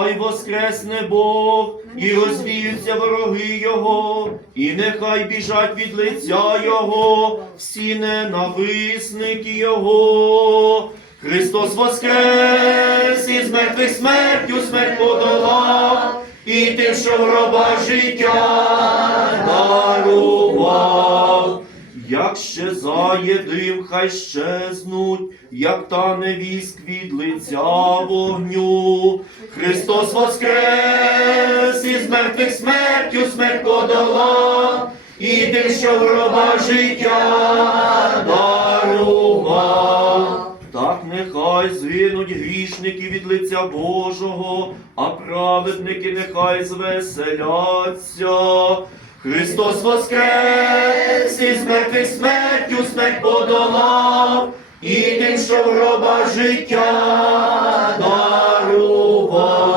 Хай воскресне Бог, і розвіються вороги Його, і нехай біжать від лиця Його, всі ненависники Його. Христос воскрес, із мертвих смертю смерть подолав, і тим, що в гроба життя дарував. Як щезає дим, хай щезнуть, як тане віск від лиця вогню. Христос воскрес, із мертвих смертю смерть подолав, і тим, що в гроба життя дарував. Так нехай згинуть грішники від лиця Божого, а праведники нехай звеселяться. Христос воскрес, із мертвих смертю смерть подолав, і тим, що в гроба життя дарував.